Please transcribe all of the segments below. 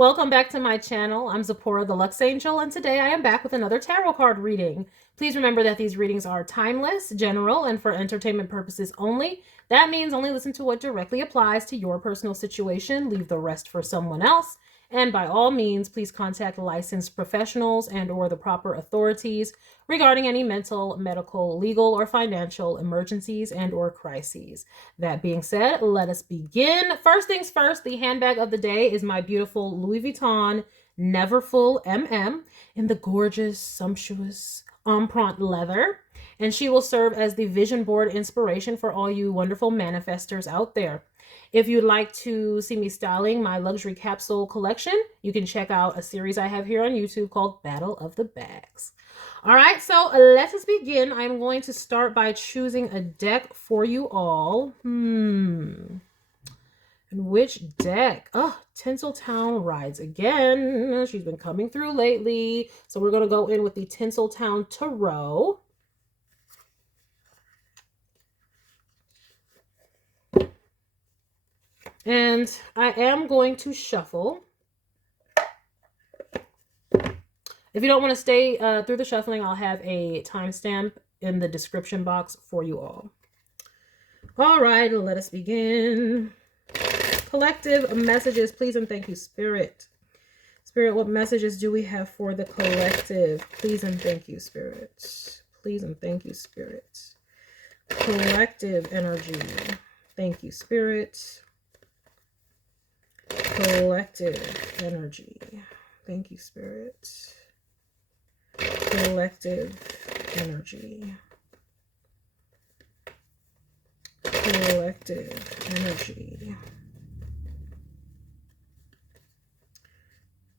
Welcome back to my channel. I'm Zipporah the Lux Angel, and today I am back with another tarot card reading. Please remember that these readings are timeless, general, and for entertainment purposes only. That means only listen to what directly applies to your personal situation. Leave the rest for someone else. And by all means, please contact licensed professionals and/or the proper authorities regarding any mental, medical, legal, or financial emergencies and/or crises. That being said, let us begin. First things first, the handbag of the day is my beautiful Louis Vuitton Neverfull MM in the gorgeous, sumptuous empreinte leather. And she will serve as the vision board inspiration for all you wonderful manifestors out there. If you'd like to see me styling my luxury capsule collection, you can check out a series I have here on YouTube called Battle of the Bags. All right, so let us begin. I'm going to start by choosing a deck for you all. And which deck? Oh, Tinseltown rides again. She's been coming through lately. So we're going to go in with the Tinseltown Tarot. And I am going to shuffle. If you don't want to stay through the shuffling, I'll have a timestamp in the description box for you all. All right, let us begin. Collective messages, please and thank you, Spirit. Spirit, what messages do we have for the collective? Please and thank you, Spirit. Please and thank you, Spirit. Collective energy. Thank you, Spirit. Collective energy. Thank you, Spirit. Collective energy. Collective energy.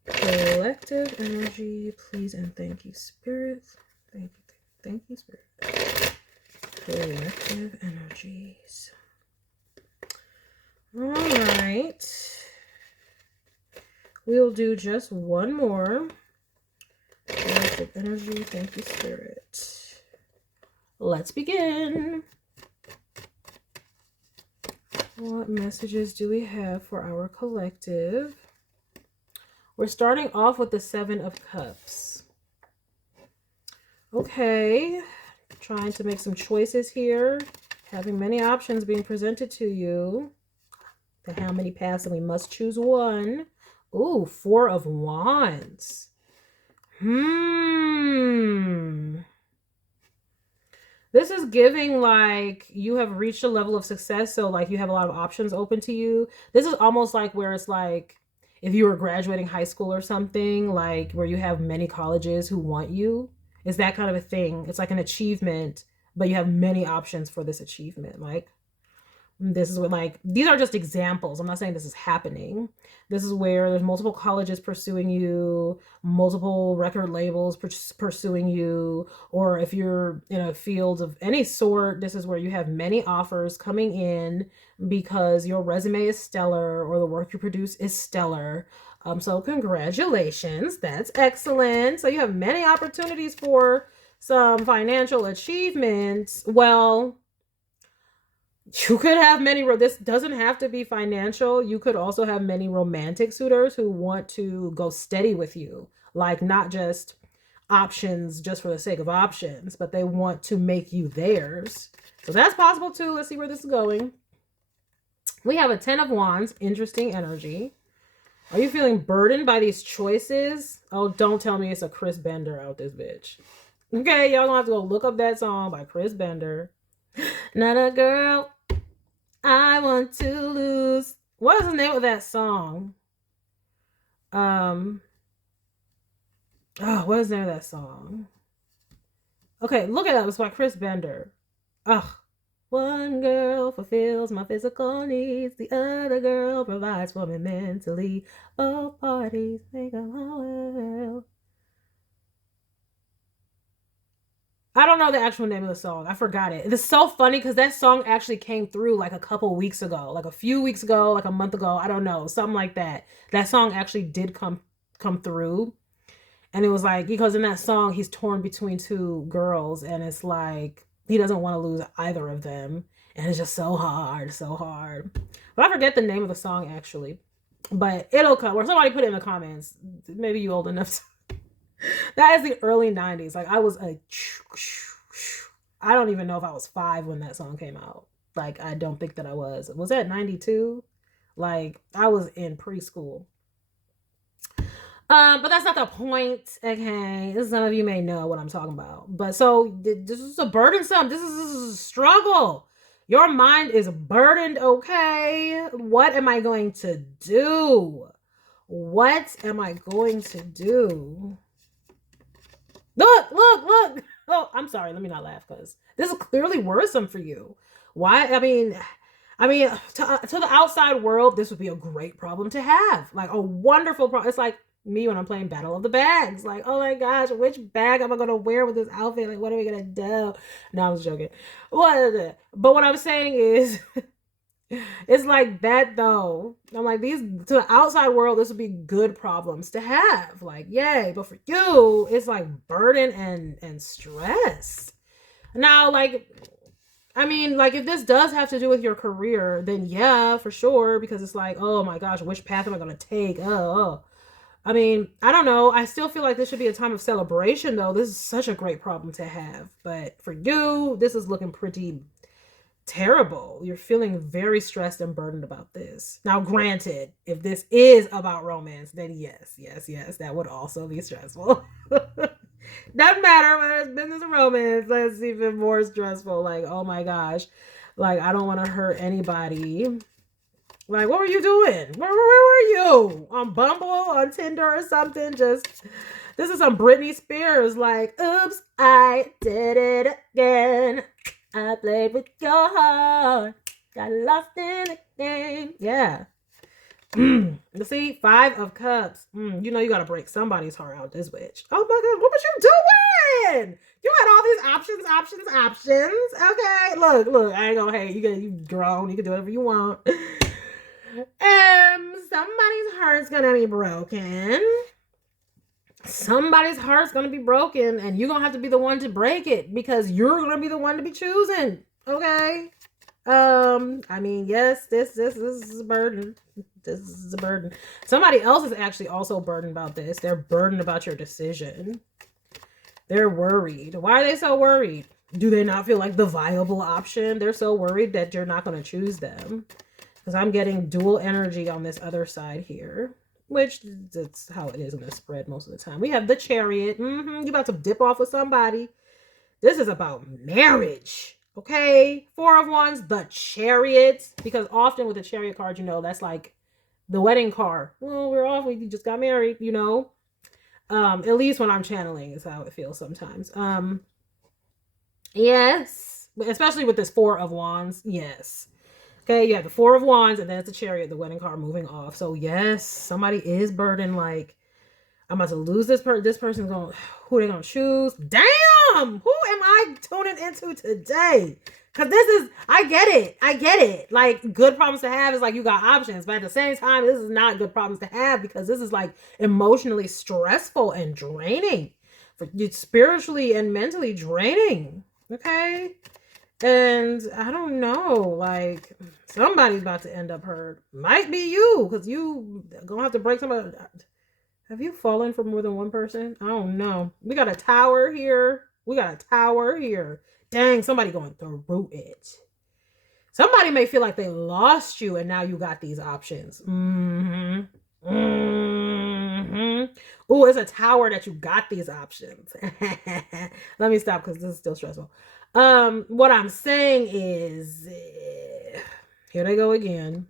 Collective energy, please and thank you, Spirit. Thank you, Spirit. Collective energies. All right. We'll do just one more. Collective energy, thank you, Spirit. Let's begin. What messages do we have for our collective? We're starting off with the Seven of Cups. Okay, trying to make some choices here. Having many options being presented to you. The how many paths, and we must choose one. Ooh, Four of Wands. This is giving like you have reached a level of success, so like you have a lot of options open to you. This is almost like where it's like if you were graduating high school or something, like where you have many colleges who want you. It's that kind of a thing. It's like an achievement, but you have many options for this achievement. Like this is what, like, these are just examples. I'm not saying this is happening. This is where there's multiple colleges pursuing you, multiple record labels pursuing you, or if you're in a field of any sort, this is where you have many offers coming in because your resume is stellar or the work you produce is stellar. So congratulations. That's excellent. So you have many opportunities for some financial achievements. Well, you could have many, this doesn't have to be financial. You could also have many romantic suitors who want to go steady with you. Like not just options just for the sake of options, but they want to make you theirs. So that's possible too. Let's see where this is going. We have a Ten of Wands, interesting energy. Are you feeling burdened by these choices? Oh, don't tell me it's a Chris Bender out this bitch. Okay, y'all gonna have to go look up that song by Chris Bender. Not a girl I want to lose. What is the name of that song? Oh, what is the name of that song? Okay, look at that. It's by Chris Bender. Ugh. One girl fulfills my physical needs. The other girl provides for me mentally. Both parties make a well. I don't know the actual name of the song. I forgot it. It's so funny because that song actually came through like a couple weeks ago, like a few weeks ago, like a month ago. I don't know, something like that. That song actually did come through. And it was like, because in that song, he's torn between two girls and it's like, he doesn't want to lose either of them. And it's just so hard, so hard. But I forget the name of the song actually. But it'll come. Or somebody put it in the comments. Maybe you old enough to. That is the early 90s. Like I was I don't even know if I was 5 when that song came out. Like I don't think that I was. Was that 92? Like I was in preschool. But that's not the point. Okay, some of you may know what I'm talking about. But so this is a burdensome. This is a struggle. Your mind is burdened. Okay, what am I going to do? What am I going to do? Look. Oh, I'm sorry. Let me not laugh because this is clearly worrisome for you. Why? I mean, to the outside world, this would be a great problem to have. Like a wonderful problem. It's like me when I'm playing Battle of the Bags. Like, oh my gosh, which bag am I going to wear with this outfit? Like, what are we going to do? No, I was joking. But what I'm saying is, it's like that though. I'm like, these to the outside world, this would be good problems to have. Like, yay. But for you, it's like burden and stress. Now, like, I mean, like, if this does have to do with your career, then yeah, for sure. Because it's like, oh my gosh, which path am I going to take? Oh. I mean, I don't know. I still feel like this should be a time of celebration, though. This is such a great problem to have. But for you, this is looking pretty terrible. You're feeling very stressed and burdened about this. Now, granted, if this is about romance, then yes, that would also be stressful. Doesn't matter whether it's business or romance. That's even more stressful. Like, oh my gosh. Like, I don't want to hurt anybody. Like, what were you doing? Where were you? On Bumble, on Tinder or something? Just, this is some Britney Spears. Like, oops, I did it again. I played with your heart. Got lost in the game. Yeah. You see, 5 of Cups. You know you got to break somebody's heart out this witch. Oh my God, what was you doing? You had all these options. Okay, look, I ain't gonna hate you. You grown. You can do whatever you want. Somebody's heart's gonna be broken. Somebody's heart's gonna be broken, and you're gonna have to be the one to break it because you're gonna be the one to be choosing. Okay. I mean, yes, this is a burden. This is a burden. Somebody else is actually also burdened about this. They're burdened about your decision. They're worried. Why are they so worried? Do they not feel like the viable option? They're so worried that you're not going to choose them. Because I'm getting dual energy on this other side here. Which, that's how it is in the spread most of the time. We have the Chariot. You about to dip off with somebody. This is about marriage. Okay? 4 of Wands, the Chariot. Because often with the Chariot card, you know, that's like the wedding card. Well, we're off. We just got married, you know. At least when I'm channeling is how it feels sometimes. Yes. Especially with this 4 of Wands. Yes. Okay, you have the 4 of Wands, and then it's the Chariot, the wedding card moving off. So yes, somebody is burdened. Like, I'm about to lose this person. This person's going, who they gonna choose? Damn! Who am I tuning into today? Because this is, I get it. Like, good problems to have is like you got options. But at the same time, this is not good problems to have because this is like emotionally stressful and draining. For you, spiritually and mentally draining. Okay? And I don't know, like, somebody's about to end up hurt. Might be you, because you gonna have to break somebody. Have you fallen for more than one person? I don't know. We got a tower here. Dang, somebody going through it. Somebody may feel like they lost you, and now you got these options. Ooh, it's a tower that you got these options. Let me stop because this is still stressful. What I'm saying is, here they go again.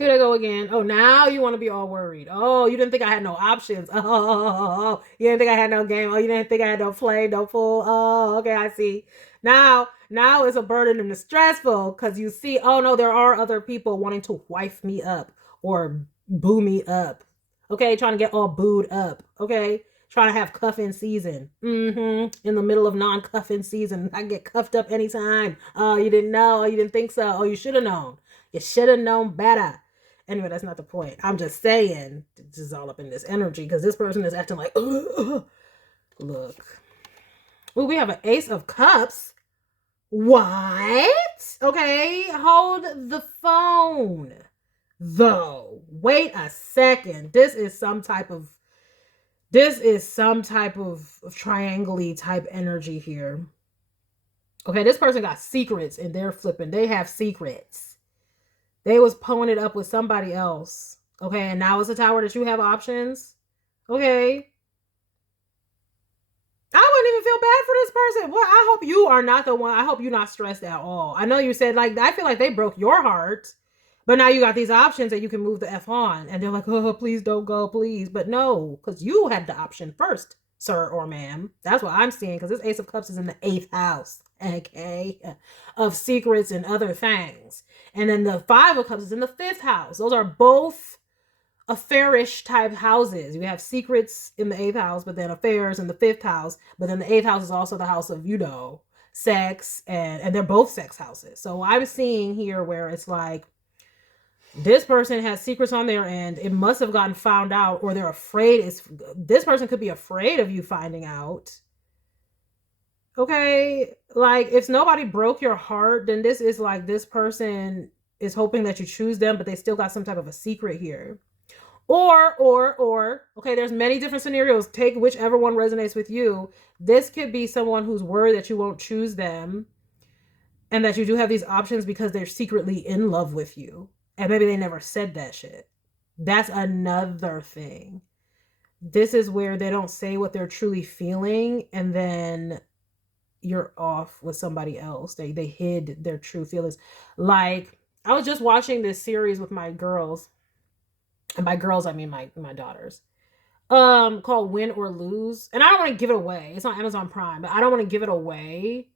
Oh, now you want to be all worried. Oh, you didn't think I had no options. Oh, you didn't think I had no game. Oh, you didn't think I had no play, no fool. Oh, okay, I see. Now it's a burden and it's stressful because you see, oh no, there are other people wanting to wife me up or boo me up. Okay, trying to get all booed up. Okay, trying to have cuffing season. In the middle of non-cuffing season, I get cuffed up anytime. Oh, you didn't know. Oh, you didn't think so. Oh, you should have known. You should have known better. Anyway, that's not the point. I'm just saying, this is all up in this energy because this person is acting like, ugh. Look. Ooh, we have an Ace of Cups. What? Okay, hold the phone. though. Wait a second. This is some type of triangle-y type energy here. Okay, this person got secrets and they're flipping. They have secrets. They was pulling it up with somebody else. Okay, and now it's a tower that you have options. Okay. I wouldn't even feel bad for this person. Well, I hope you are not the one. I hope you're not stressed at all. I know you said, like, I feel like they broke your heart, but now you got these options that you can move the F on. And they're like, oh, please don't go, please. But no, because you had the option first, sir or ma'am. That's what I'm seeing, because this Ace of Cups is in the 8th house, okay, of secrets and other things. And then the 5 of Cups is in the 5th house. Those are both affairish type houses. You have secrets in the 8th house, but then affairs in the 5th house. But then the 8th house is also the house of, you know, sex, and they're both sex houses. So I'm seeing here where it's like this person has secrets on their end. It must have gotten found out, or they're afraid. This person could be afraid of you finding out. Okay, like if nobody broke your heart, then this is like this person is hoping that you choose them, but they still got some type of a secret here. Or, okay, there's many different scenarios. Take whichever one resonates with you. This could be someone who's worried that you won't choose them and that you do have these options because they're secretly in love with you. And maybe they never said that shit. That's another thing. This is where they don't say what they're truly feeling, and then you're off with somebody else. They hid their true feelings. Like, I was just watching this series with my girls. And by girls, I mean my daughters. Called Win or Lose. And I don't want to give it away. It's on Amazon Prime, but I don't want to give it away.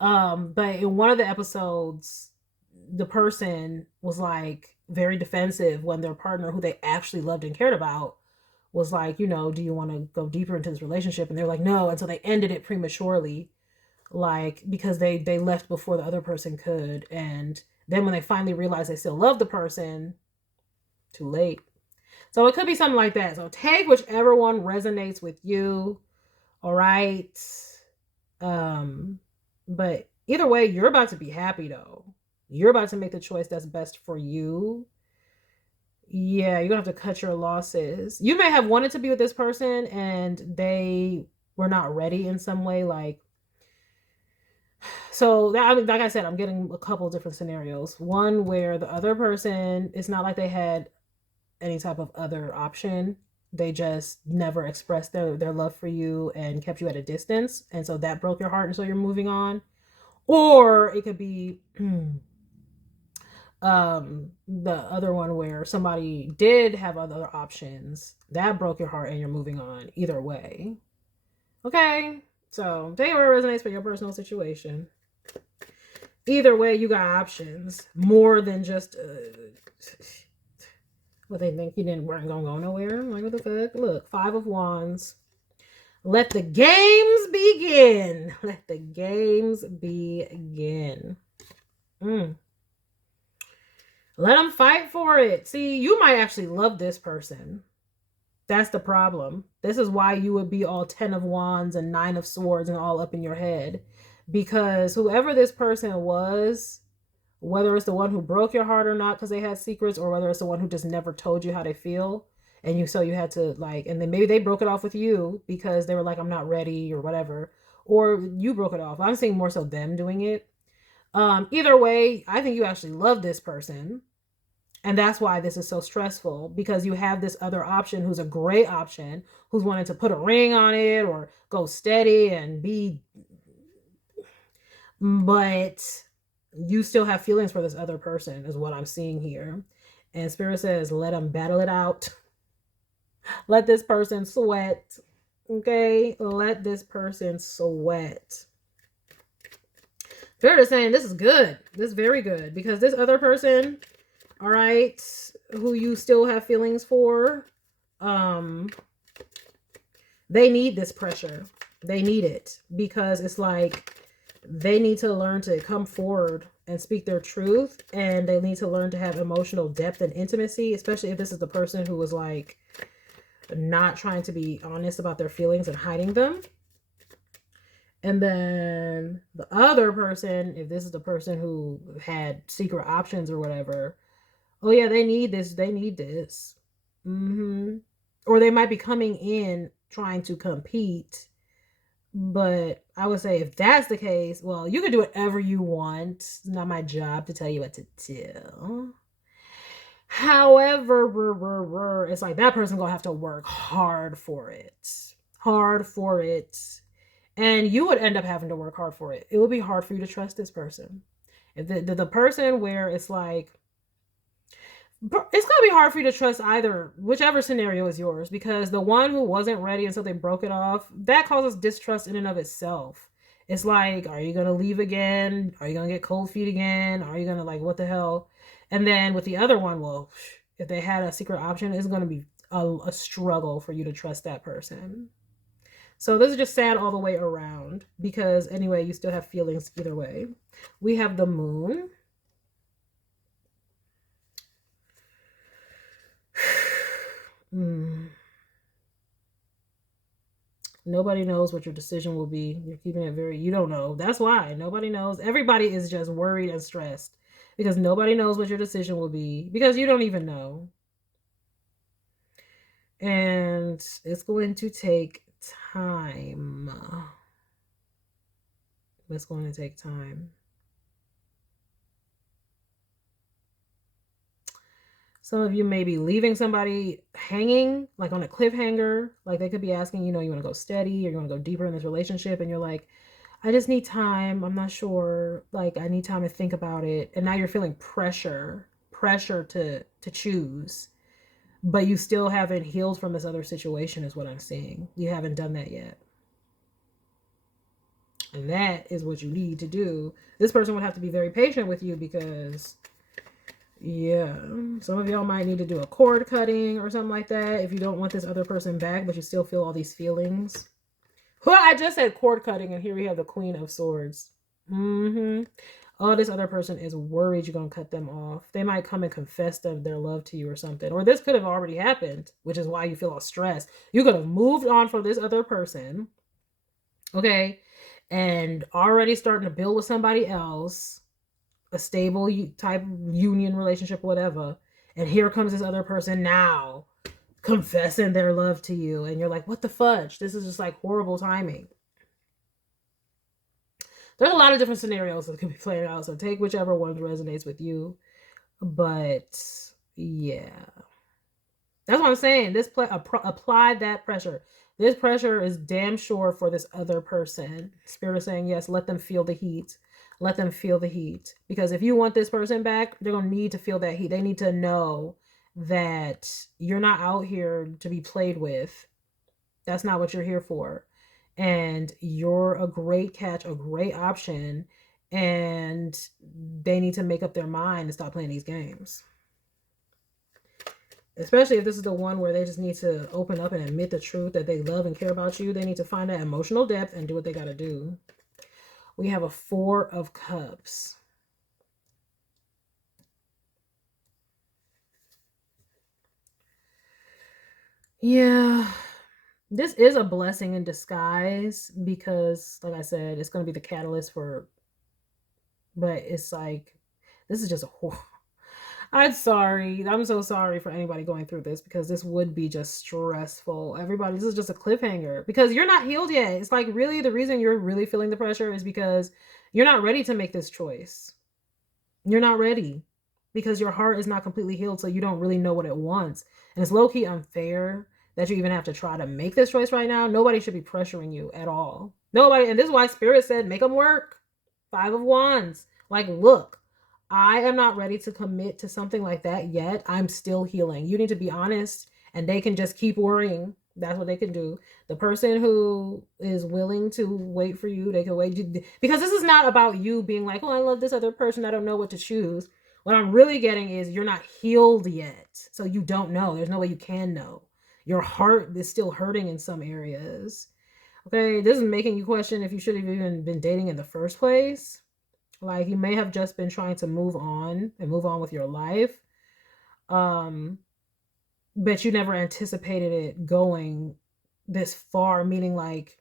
But in one of the episodes, the person was like very defensive when their partner, who they actually loved and cared about, was like, you know, do you want to go deeper into this relationship? And they're like, no. And so they ended it prematurely, like, because they left before the other person could. And then when they finally realized they still love the person, too late. So it could be something like that. So take whichever one resonates with you. All right. But either way, you're about to be happy though. You're about to make the choice that's best for you. Yeah, you're gonna have to cut your losses. You may have wanted to be with this person and they were not ready in some way. Like, so that, I mean, like I said, I'm getting a couple different scenarios. One where the other person, it's not like they had any type of other option. They just never expressed their love for you and kept you at a distance. And so that broke your heart. And so you're moving on. Or it could be the other one where somebody did have other options that broke your heart and you're moving on. Either way. Okay. So take where it resonates for your personal situation. Either way, you got options. More than just what they think you weren't gonna go nowhere. Like, what the fuck? Look, 5 of Wands. Let the games begin. Let the games begin. Let them fight for it. See, you might actually love this person. That's the problem. This is why you would be all 10 of Wands and 9 of Swords and all up in your head. Because whoever this person was, whether it's the one who broke your heart or not because they had secrets, or whether it's the one who just never told you how they feel, and you had to, like, and then maybe they broke it off with you because they were like, I'm not ready or whatever, or you broke it off. I'm seeing more so them doing it. Either way, I think you actually love this person, and that's why this is so stressful, because you have this other option who's a great option, who's wanting to put a ring on it or go steady and be, but you still have feelings for this other person is what I'm seeing here. And Spirit says, let them battle it out. Let this person sweat. Okay? Let this person sweat. Spirit is saying this is good. This is very good. Because this other person, all right, who you still have feelings for, they need this pressure. They need it. Because it's like, they need to learn to come forward and speak their truth, and they need to learn to have emotional depth and intimacy, especially if this is the person who was like not trying to be honest about their feelings and hiding them. And then the other person, if this is the person who had secret options or whatever, Oh yeah, they need this. They need this. Or they might be coming in trying to compete. But I would say if that's the case, well, you can do whatever you want. It's not my job to tell you what to do. However, it's like that person gonna have to work hard for it. Hard for it. And you would end up having to work hard for it. It would be hard for you to trust this person. If the person where it's like, it's going to be hard for you to trust either, whichever scenario is yours, because the one who wasn't ready until they broke it off, that causes distrust in and of itself. It's like, are you going to leave again? Are you going to get cold feet again? Are you going to, like, what the hell? And then with the other one, well, if they had a secret option, it's going to be a struggle for you to trust that person. So this is just sad all the way around, because anyway, you still have feelings either way. We have the moon. Nobody knows what your decision will be. You're keeping it very, you don't know. That's why nobody knows. Everybody is just worried and stressed because nobody knows what your decision will be, because you don't even know. And it's going to take time. It's going to take time. Some of you may be leaving somebody hanging, like on a cliffhanger. Like they could be asking, you know, you want to go steady or you want to go deeper in this relationship. And you're like, I just need time. I'm not sure. Like, I need time to think about it. And now you're feeling pressure to choose. But you still haven't healed from this other situation is what I'm seeing. You haven't done that yet. And that is what you need to do. This person would have to be very patient with you because... yeah, some of y'all might need to do a cord cutting or something like that if you don't want this other person back, but you still feel all these feelings. Well, I just said cord cutting, and here we have the Queen of Swords. Oh, this other person is worried you're going to cut them off. They might come and confess their love to you or something. Or this could have already happened, which is why you feel all stressed. You could have moved on from this other person, okay, and already starting to build with somebody else. A stable type union relationship, whatever. And here comes this other person now confessing their love to you. And you're like, what the fudge? This is just like horrible timing. There's a lot of different scenarios that could be playing out. So take whichever one resonates with you. But yeah, that's what I'm saying. Apply that pressure. This pressure is damn sure for this other person. Spirit is saying, yes, let them feel the heat. Let them feel the heat. Because if you want this person back, they're going to need to feel that heat. They need to know that you're not out here to be played with. That's not what you're here for. And you're a great catch, a great option. And they need to make up their mind and stop playing these games. Especially if this is the one where they just need to open up and admit the truth that they love and care about you. They need to find that emotional depth and do what they got to do. We have a 4 of Cups. Yeah, this is a blessing in disguise because, like I said, it's going to be the catalyst for, but it's like, this is just a, I'm sorry. I'm so sorry for anybody going through this because this would be just stressful. Everybody, this is just a cliffhanger because you're not healed yet. It's like really the reason you're really feeling the pressure is because you're not ready to make this choice. You're not ready because your heart is not completely healed, so you don't really know what it wants. And it's low-key unfair that you even have to try to make this choice right now. Nobody should be pressuring you at all. Nobody. And this is why Spirit said, make them work. 5 of Wands. Like, look. I am not ready to commit to something like that yet. I'm still healing. You need to be honest, and they can just keep worrying. That's what they can do. The person who is willing to wait for you, they can wait. Because this is not about you being like, oh, I love this other person. I don't know what to choose. What I'm really getting is you're not healed yet. So you don't know. There's no way you can know. Your heart is still hurting in some areas. Okay, this is making you question if you should have even been dating in the first place. Like, you may have just been trying to move on with your life. But you never anticipated it going this far, meaning like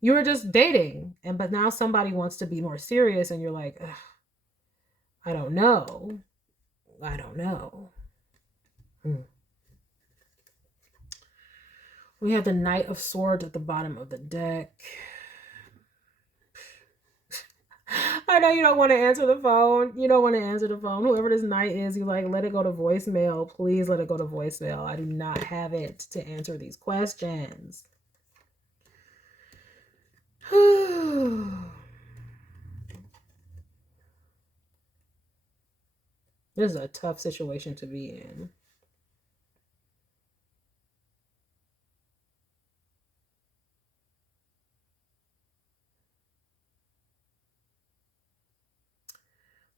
you were just dating but now somebody wants to be more serious and you're like, I don't know. I don't know. We have the Knight of Swords at the bottom of the deck. I know you don't want to answer the phone. You don't want to answer the phone. Whoever this knight is, you like, let it go to voicemail. Please let it go to voicemail. I do not have it to answer these questions. This is a tough situation to be in.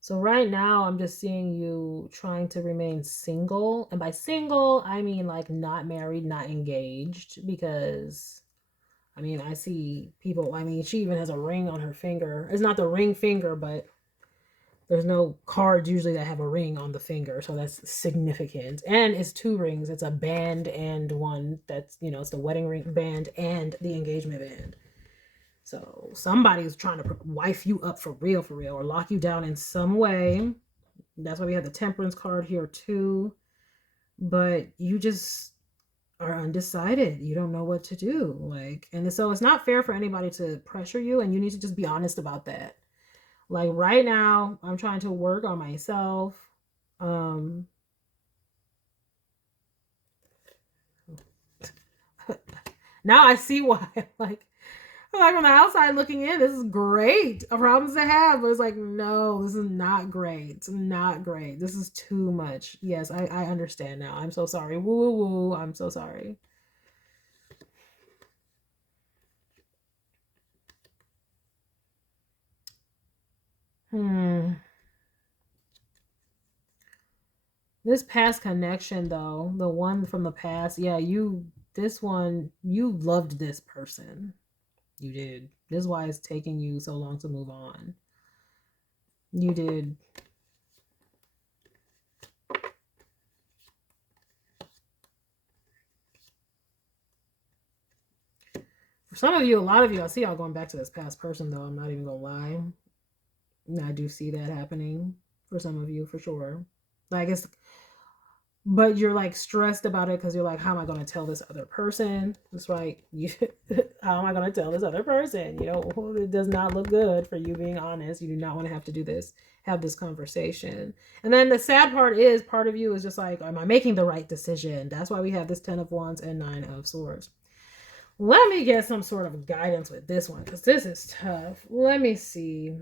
So right now, I'm just seeing you trying to remain single. And by single, I mean like not married, not engaged. Because, I mean, I see people, I mean, she even has a ring on her finger. It's not the ring finger, but there's no cards usually that have a ring on the finger. So that's significant. And it's 2 rings. It's a band and one that's, you know, it's the wedding ring band and the engagement band. So somebody's trying to wife you up for real, or lock you down in some way. That's why we have the Temperance card here too. But you just are undecided. You don't know what to do. Like, and so it's not fair for anybody to pressure you, and you need to just be honest about that. Like right now, I'm trying to work on myself. Now I see why. Like on the outside looking in, this is great. Problems to have, but it's like, no, this is not great. It's not great. This is too much. Yes, I understand now. I'm so sorry. Woo, woo, woo. I'm so sorry. This past connection, though, the one from the past, yeah, this one, you loved this person. You did. This is why it's taking you so long to move on. You did. For some of you, a lot of you, I see y'all going back to this past person, though. I'm not even going to lie. I do see that happening for some of you, for sure. Like, it's... But you're like stressed about it because you're like, how am I going to tell this other person? That's right. How am I going to tell this other person? You know, it does not look good for you being honest. You do not want to have to do this, have this conversation. And then the sad part is, part of you is just like, am I making the right decision? That's why we have this 10 of Wands and 9 of Swords. Let me get some sort of guidance with this one because this is tough. Let me see.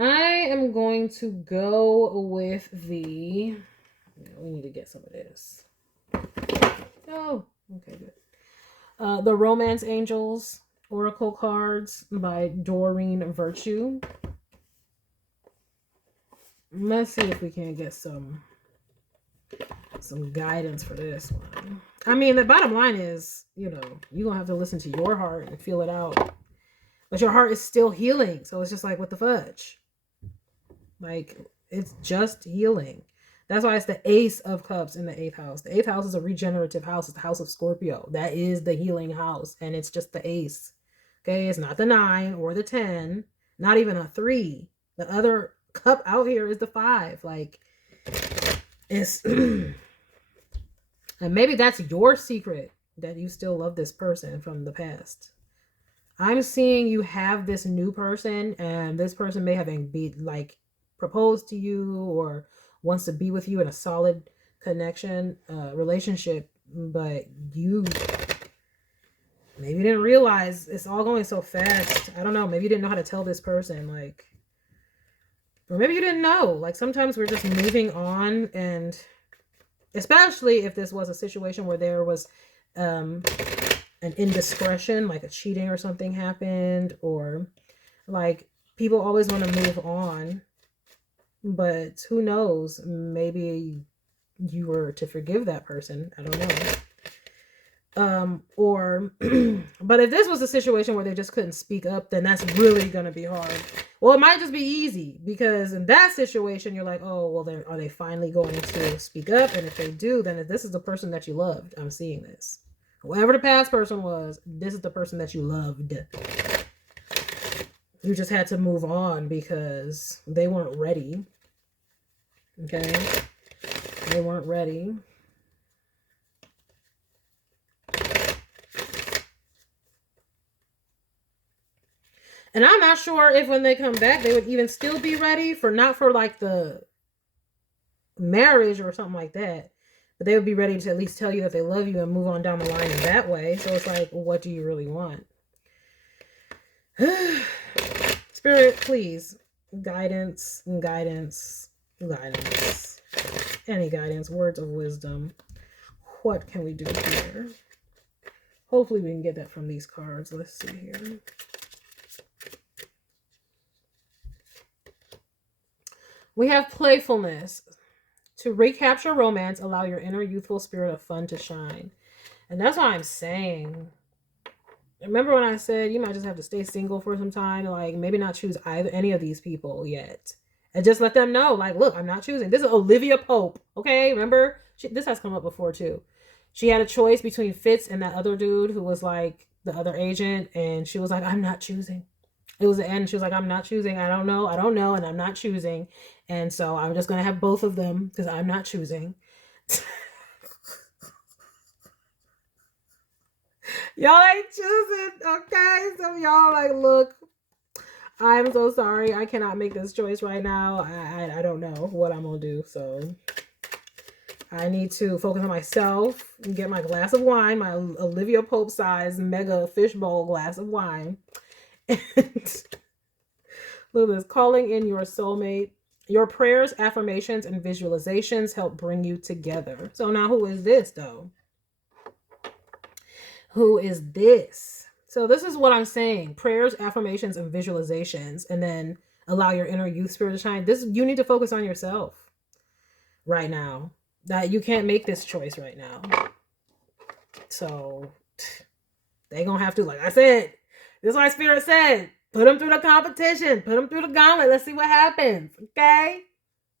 I am going to go with the... we need to get some of this. Oh, okay, good. The Romance Angels Oracle cards by Doreen Virtue. Let's see if we can get some guidance for this one. I mean, the bottom line is, you know, you're going to have to listen to your heart and feel it out. But your heart is still healing. So it's just like, what the fudge? Like, it's just healing. That's why it's the Ace of Cups in the 8th house. The 8th house is a regenerative house. It's the house of Scorpio. That is the healing house. And it's just the Ace. Okay? It's not the 9 or the 10. Not even a 3. The other cup out here is the 5. Like, it's... and maybe that's your secret, that you still love this person from the past. I'm seeing you have this new person, and this person may have been like proposed to you or wants to be with you in a solid connection, relationship, but you maybe didn't realize it's all going so fast. I don't know. Maybe you didn't know how to tell this person, like, or maybe you didn't know. Like, sometimes we're just moving on, and especially if this was a situation where there was an indiscretion, like a cheating or something happened, or like people always want to move on, but who knows, maybe you were to forgive that person. I don't know. But if this was a situation where they just couldn't speak up, then that's really going to be hard. Well, it might just be easy, because in that situation, you're like, oh, well, are they finally going to speak up? And if they do, then if this is the person that you loved, I'm seeing this. Whoever the past person was, this is the person that you loved. You just had to move on because they weren't ready. Okay? They weren't ready. And I'm not sure if when they come back, they would even still be ready for, not for like the marriage or something like that, but they would be ready to at least tell you that they love you and move on down the line in that way. So it's like, what do you really want? Spirit, please. Guidance, guidance, guidance. Any guidance, words of wisdom. What can we do here? Hopefully we can get that from these cards. Let's see here. We have playfulness. To recapture romance, allow your inner youthful spirit of fun to shine. And that's why I'm saying, remember when I said you might just have to stay single for some time, like maybe not choose any of these people yet. And just let them know, like, look, I'm not choosing. This is Olivia Pope, okay? Remember? This has come up before too. She had a choice between Fitz and that other dude who was like the other agent, and she was like, I'm not choosing. It was the end. She was like, I'm not choosing. I don't know, and I'm not choosing. And so I'm just going to have both of them because I'm not choosing. Y'all ain't choosing, okay? So y'all like, look, I'm so sorry. I cannot make this choice right now. I don't know what I'm going to do. So I need to focus on myself and get my glass of wine, my Olivia Pope size mega fishbowl glass of wine. And look at this, calling in your soulmate. Your prayers, affirmations, and visualizations help bring you together. So now who is this though? Who is this? So this is what I'm saying. Prayers, affirmations, and visualizations, and then allow your inner youth spirit to shine. You need to focus on yourself right now. That you can't make this choice right now. So they gonna have to, like I said, this is why Spirit said, put them through the competition. Put them through the gauntlet. Let's see what happens. Okay?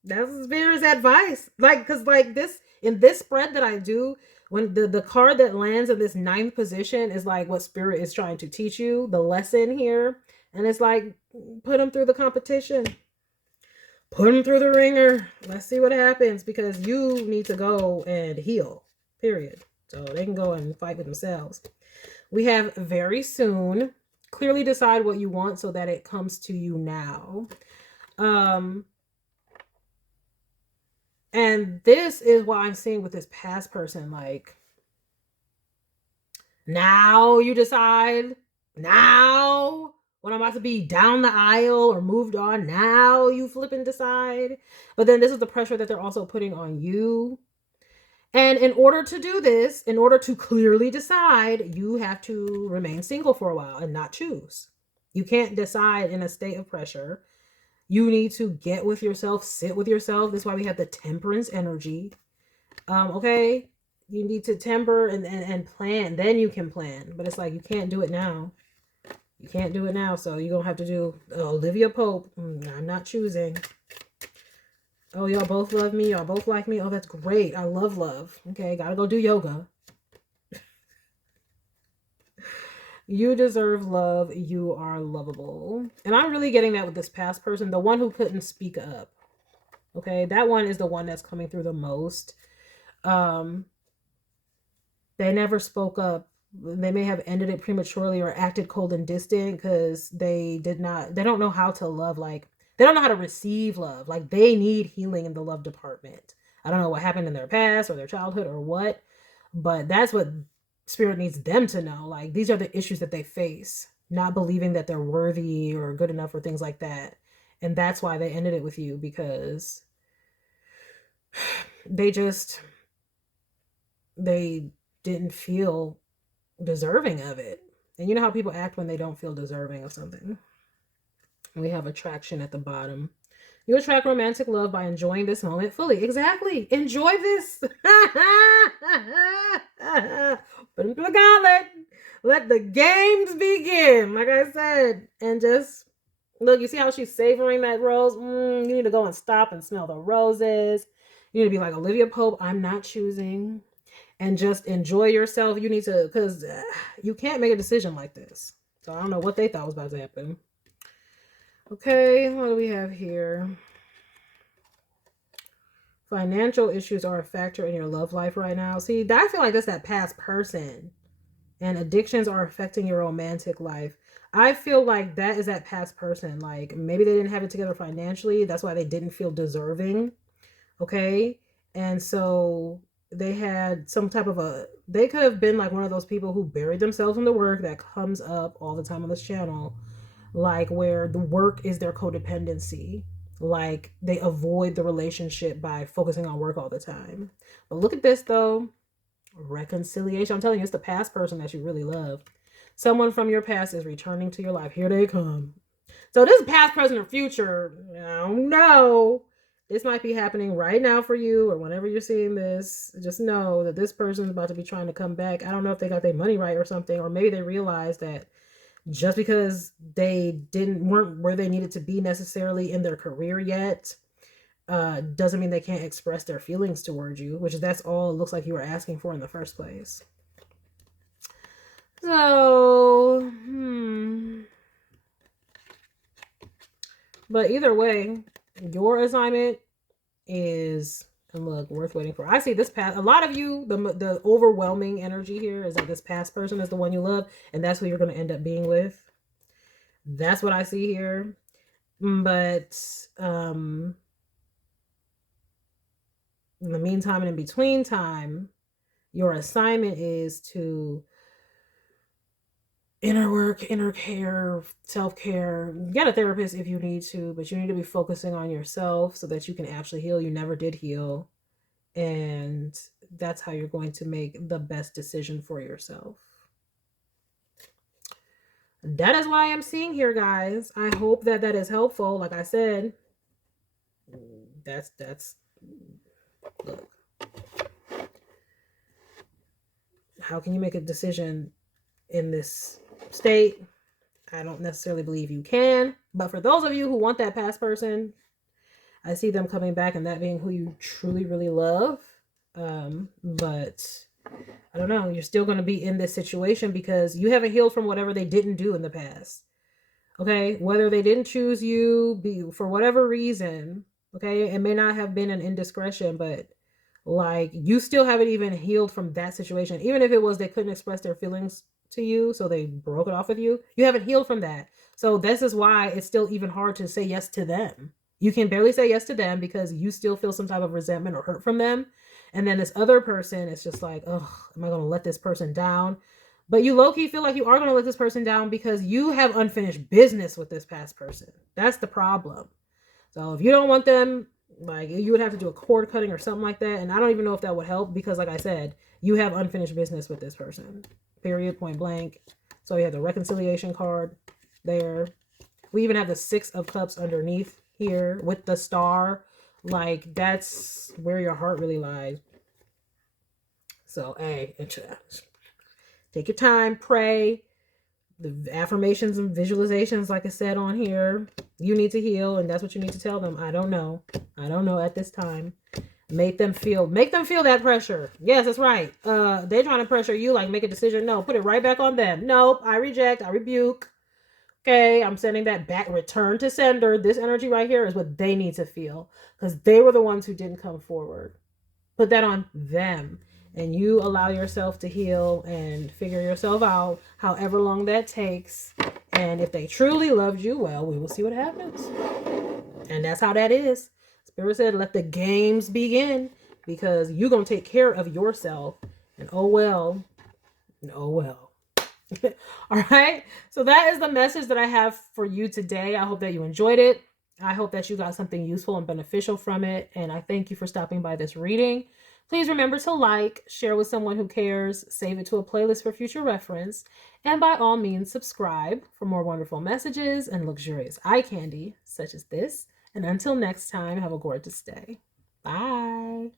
That's Spirit's advice. Like, because like this, in this spread that I do, when the card that lands in this 9th position is like what Spirit is trying to teach you, the lesson here. And it's like, put them through the competition. Put them through the ringer. Let's see what happens, because you need to go and heal. Period. So they can go and fight with themselves. We have very soon. Clearly decide what you want so that it comes to you now. And this is what I'm seeing with this past person. Like, now you decide. Now, when I'm about to be down the aisle or moved on, now you flip and decide. But then this is the pressure that they're also putting on you. And in order to do this, in order to clearly decide, you have to remain single for a while and not choose. You can't decide in a state of pressure. You need to get with yourself, sit with yourself. That's why we have the temperance energy. Okay? You need to temper and plan. Then you can plan. But it's like, you can't do it now. You can't do it now. So you're going to have to do Olivia Pope. I'm not choosing. Oh, y'all both love me. Y'all both like me. Oh, that's great. I love love. Okay, gotta go do yoga. You deserve love. You are lovable. And I'm really getting that with this past person. The one who couldn't speak up. Okay, that one is the one that's coming through the most. They never spoke up. They may have ended it prematurely or acted cold and distant because they don't know how to love. Like, they don't know how to receive love. Like, they need healing in the love department. I don't know what happened in their past or their childhood or what, but that's what Spirit needs them to know. Like, these are the issues that they face, not believing that they're worthy or good enough or things like that. And that's why they ended it with you, because they didn't feel deserving of it. And you know how people act when they don't feel deserving of something. We have attraction at the bottom. You attract romantic love by enjoying this moment fully. Exactly. Enjoy this. Put them through the gauntlet. Let the games begin. Like I said. And just look, you see how she's savoring that rose? You need to go and stop and smell the roses. You need to be like, Olivia Pope, I'm not choosing. And just enjoy yourself. You need to, because you can't make a decision like this. So I don't know what they thought was about to happen. Okay, what do we have here? Financial issues are a factor in your love life right now. See, I feel like that's that past person. And addictions are affecting your romantic life. I feel like that is that past person. Like maybe they didn't have it together financially. That's why they didn't feel deserving. Okay. And so they had some type of they could have been like one of those people who buried themselves in the work that comes up all the time on this channel, like where the work is their codependency. Like they avoid the relationship by focusing on work all the time. But look at this though. Reconciliation. I'm telling you, it's the past person that you really love. Someone from your past is returning to your life. Here they come. So this past, present, or future, I don't know. This might be happening right now for you, or whenever you're seeing this. Just know that this person is about to be trying to come back. I don't know if they got their money right or something, or maybe they realized that just because they weren't where they needed to be necessarily in their career yet, doesn't mean they can't express their feelings towards you, which that's all it looks like you were asking for in the first place. So, but either way, your assignment is, and look, worth waiting for. I see this past, a lot of you, the overwhelming energy here is that this past person is the one you love, and that's who you're going to end up being with. That's what I see here. But in the meantime and in between time, your assignment is to inner work, inner care, self-care. Get a therapist if you need to, but you need to be focusing on yourself so that you can actually heal. You never did heal. And that's how you're going to make the best decision for yourself. That is what I am seeing here, guys. I hope that that is helpful. Like I said, that's look. How can you make a decision in this state? I don't necessarily believe you can, but for those of you who want that past person, I see them coming back and that being who you truly, really love. But I don't know, you're still going to be in this situation because you haven't healed from whatever they didn't do in the past. Okay, whether they didn't choose you for whatever reason, okay, it may not have been an indiscretion, but like you still haven't even healed from that situation. Even if it was they couldn't express their feelings to you, so they broke it off with you, you haven't healed from that. So this is why it's still even hard to say yes to them. You can barely say yes to them because you still feel some type of resentment or hurt from them. And then this other person is just like, oh, am I going to let this person down? But you low-key feel like you are going to let this person down because you have unfinished business with this past person. That's the problem. So if you don't want them, like you would have to do a cord cutting or something like that. And I don't even know if that would help because like I said, you have unfinished business with this person. Period, point blank. So you have the reconciliation card there. We even have the 6 of Cups underneath here with the star. Like that's where your heart really lies. So, hey, take your time, pray. The affirmations and visualizations, like I said on here, you need to heal, and that's what you need to tell them. I don't know. I don't know at this time. Make them feel that pressure. Yes, that's right. They're trying to pressure you, like make a decision. No, put it right back on them. Nope, I reject, I rebuke. Okay, I'm sending that back. Return to sender. This energy right here is what they need to feel because they were the ones who didn't come forward. Put that on them. And you allow yourself to heal and figure yourself out however long that takes. And if they truly loved you, well, we will see what happens. And that's how that is. Spirit said, let the games begin because you're going to take care of yourself. And oh well. And oh well. All right. So that is the message that I have for you today. I hope that you enjoyed it. I hope that you got something useful and beneficial from it. And I thank you for stopping by this reading. Please remember to like, share with someone who cares, save it to a playlist for future reference, and by all means subscribe for more wonderful messages and luxurious eye candy such as this. And until next time, have a gorgeous day. Bye.